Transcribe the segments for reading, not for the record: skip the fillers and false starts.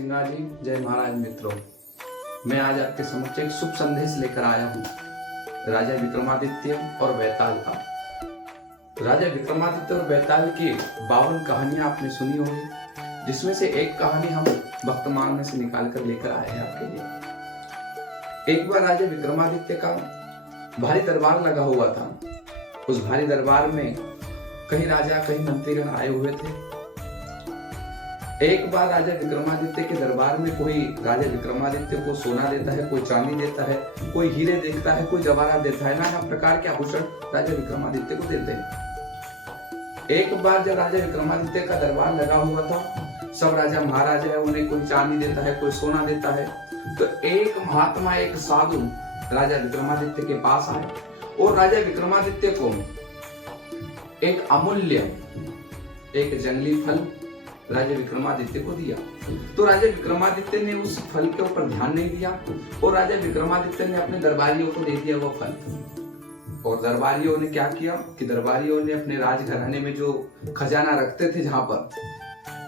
सिंगा जी, जय महाराज मित्रों। मैं आज आपके समक्ष एक शुभ संदेश लेकर आया हूँ राजा विक्रमादित्य और बैताल का। राजा विक्रमादित्य और बैताल की 52 कहानियां आपने सुनी होंगी, जिसमें से एक कहानी हम वर्तमान में से निकाल कर लेकर आए हैं आपके लिए। एक बार राजा विक्रमादित्य का भारी दरबार लगा हुआ था। उस भारी दरबार में कई राजा कई मंत्रीगण आए हुए थे। एक बार राजा विक्रमादित्य के दरबार में कोई राजा विक्रमादित्य को सोना देता है, कोई चांदी देता है, कोई हीरे देखता है, कोई जवाहरात देता है, नाना प्रकार के आभूषण राजा विक्रमादित्य को देते हैं। एक बार जब राजा विक्रमादित्य का दरबार लगा हुआ था, सब राजा महाराजा है, उन्हें कोई चांदी देता है, कोई सोना देता है, तो एक महात्मा, एक साधु राजा विक्रमादित्य के पास आए और राजा विक्रमादित्य को एक अमूल्य, एक जंगली फल राजा विक्रमादित्य को दिया। तो राजा विक्रमादित्य ने उस फल के ऊपर ध्यान नहीं दिया और राजा विक्रमादित्य ने अपने दरबारियों को दे दिया वो फल। और दरबारियों ने क्या किया कि दरबारियों ने अपने राजघराने में जो खजाना रखते थे, जहां पर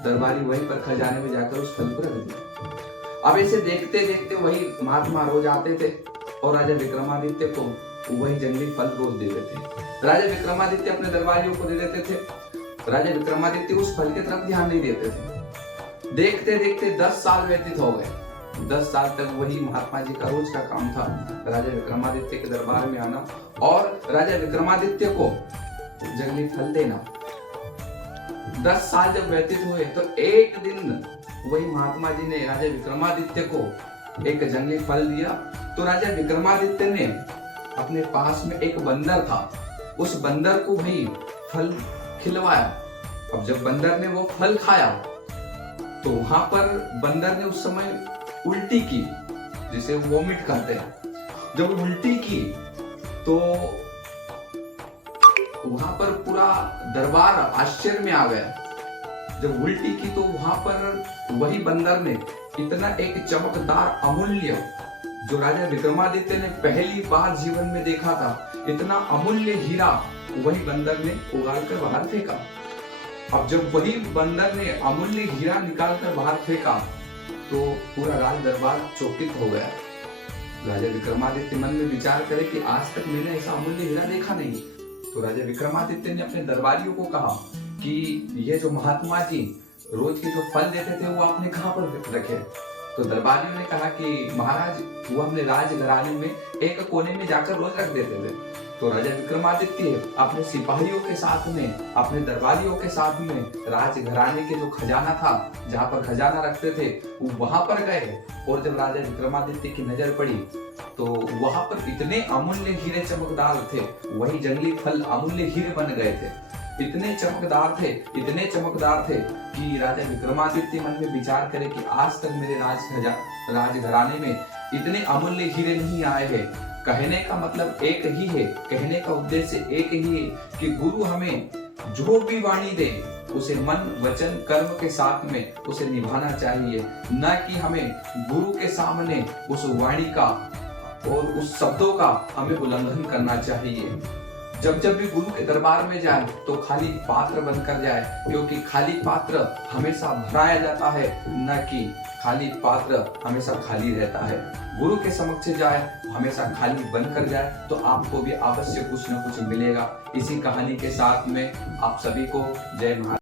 दरबारी वहीं पर खजाने में जाकर उस फल को रख दिया। अब इसे देखते देखते वही महात्मा रोज आते थे और राजा विक्रमादित्य को वही जंगली फल रोज दे देते थे। राजा विक्रमादित्य अपने दरबारियों को दे देते थे। राजा विक्रमादित्य उस फल की तरफ ध्यान नहीं देते थे। देखते देखते 10 साल व्यतीत हो गए। 10 साल तक वही महात्मा जी का रोज का काम था, राजा विक्रमादित्य के दरबार में आना और राजा विक्रमादित्य को जंगली फल देना। 10 साल जब व्यतीत हुए तो एक दिन वही महात्मा जी ने राजा विक्रमादित्य को एक जंगली फल दिया। तो राजा विक्रमादित्य ने अपने पास में एक बंदर था, उस बंदर को वही फल खिलवाया। अब जब बंदर ने वो फल खाया तो वहां पर बंदर ने उस समय उल्टी की, जिसे वोमिट कहते हैं। जब उल्टी की तो वहां पर पूरा दरबार आश्चर्य में आ गया। जब उल्टी की तो वहां पर वही बंदर ने इतना एक चमकदार अमूल्य, जो राजा विक्रमादित्य ने पहली बार जीवन में देखा था, इतना अमूल्य हीरा वही बंदर ने उगाड़ कर बाहर फेंका। अब जब वही बंदर ने अमूल्य हीरा निकाल कर बाहर फेंका तो पूरा राज दरबार चौकित हो गया। राजा विक्रमादित्य मन में विचार करे कि आज तक मैंने ऐसा अमूल्य हीरा देखा नहीं। तो राजा विक्रमादित्य ने अपने दरबारियों को कहा कि ये जो महात्मा जी रोज के जो फल देते थे वो आपने कहाँ पर रखे? तो दरबारियों ने कहा कि महाराज, वो हमने राजघराने में एक कोने में जाकर रोज रख देते थे। तो राजा विक्रमादित्य अपने सिपाहियों के साथ में, अपने दरबारियों के साथ में राजघराने के जो खजाना था, जहां पर खजाना रखते थे, वहां पर गए। और जब राजा विक्रमादित्य की नजर पड़ी तो वहां पर इतने अमूल्य हीरे चमकदार थे, वही जंगली फल अमूल्य हीरे बन गए थे। इतने चमकदार थे, इतने चमकदार थे कि राजा विक्रमादित्य मन में विचार करे कि आज तक मेरे राजघराने में इतने अमूल्य हीरे नहीं आए हैं। कहने का मतलब एक ही है, कहने का उद्देश्य एक ही है कि गुरु हमें जो भी वाणी दे उसे मन वचन कर्म के साथ में उसे निभाना चाहिए, न कि हमें गुरु के सामने उस वाणी का और उस शब्दों का हमें उल्लंघन करना चाहिए। जब जब भी गुरु के दरबार में जाए तो खाली पात्र बनकर जाए, क्योंकि खाली पात्र हमेशा भराया जाता है, न कि खाली पात्र हमेशा खाली रहता है। गुरु के समक्ष जाए, हमेशा खाली बनकर जाए, तो आपको भी अवश्य कुछ न कुछ मिलेगा। इसी कहानी के साथ में आप सभी को जय महाराज।